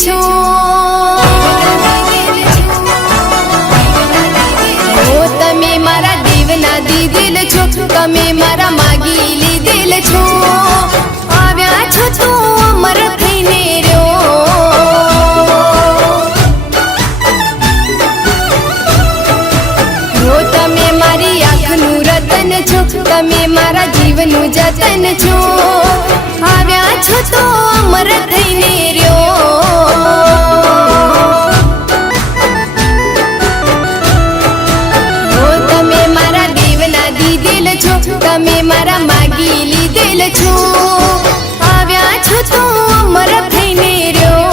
છો તમે મારા દેવના દીધેલ છો તમે મારા માગી લીધેલ છો આવ્યા છો તો અમર થઈને રહ્યો તમે મારી આંખનું રતન છો તમે મારા જીવનું જતન છો આવ્યા છો તો અમર થઈને રહ્યો તમે મારા દેવના દીધેલ છો તમે મારા માગી લીધેલ છો આવ્યા છો તો અમર થઈને રહ્યો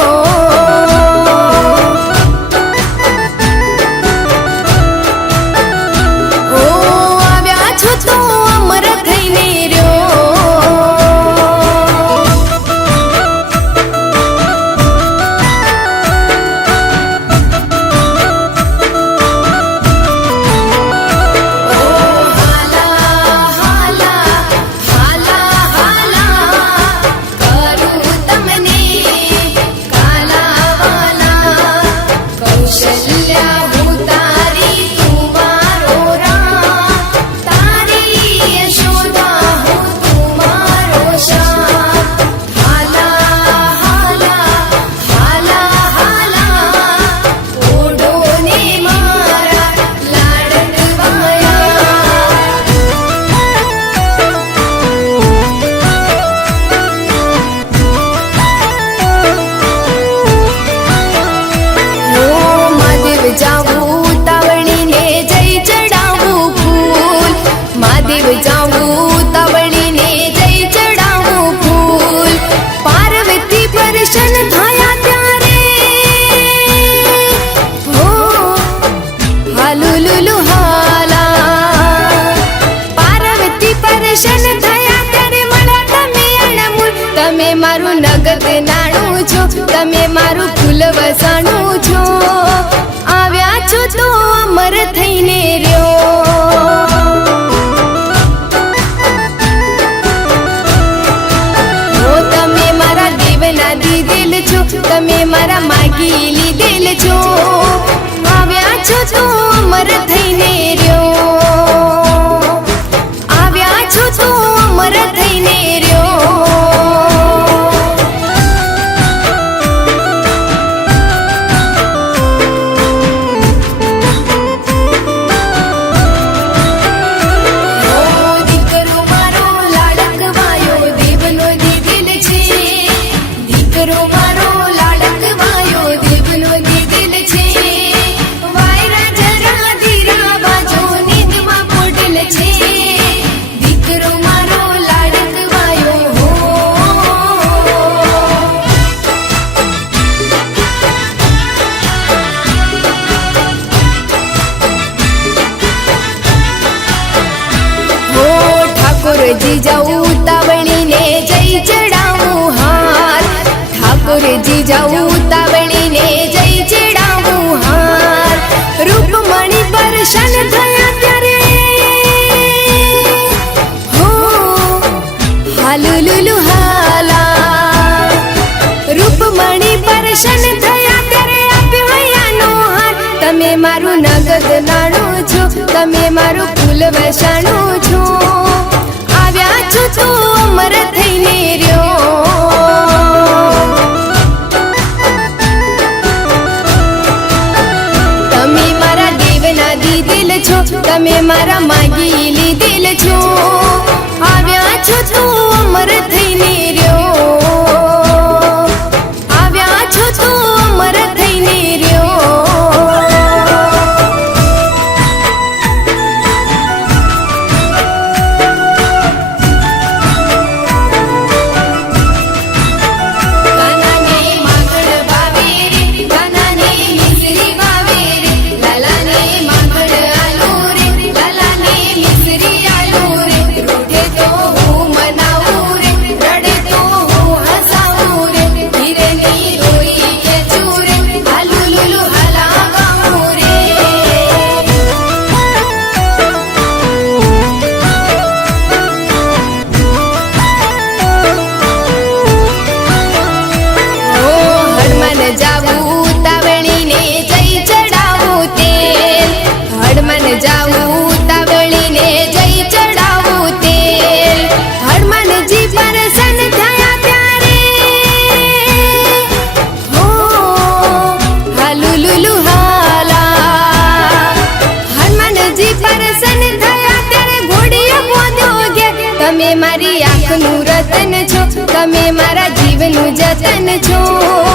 તમે મારું નગદ નાણું છો તમે મારું ફૂલ વસાણું છો આવ્યા છો તો અમર થઈને રહ્યો તમે મારા દેવના દીધેલ છો તમે મારા માગી લીધેલ છો આવ્યા છો તો અમર થઈને રહ્યો આવ્યા છો તો અમર થઈને રહ્યો ઠાકોરજી જાઉં ઉતાવળીને જય ચડાવું હાર ઠાકોરજી જાઉં ઉતાવળીને જય ચડાવું હાર રૂપમણી પરેશાન થયા ત્યારે હો હાલુલુલુ હાલા રૂપમણી પરેશાન થયા ત્યારે આપ્યો હૈયાનો હાર તમે મારું નગદ નાણું છો તમે મારું ફૂલ વસાણું છો આવ્યા છો તો અમર થઈને રહ્યો તમે મારા દેવના દીધેલ છો તમે મારા માગી લીધેલ છો આવ્યા છો તો અમર થઈને રહ્યો આવ્યા છો તો અમર થઈને રહ્યો તો હું મનાવું રે રડે તો તમે મારા જીવનું જતન છો.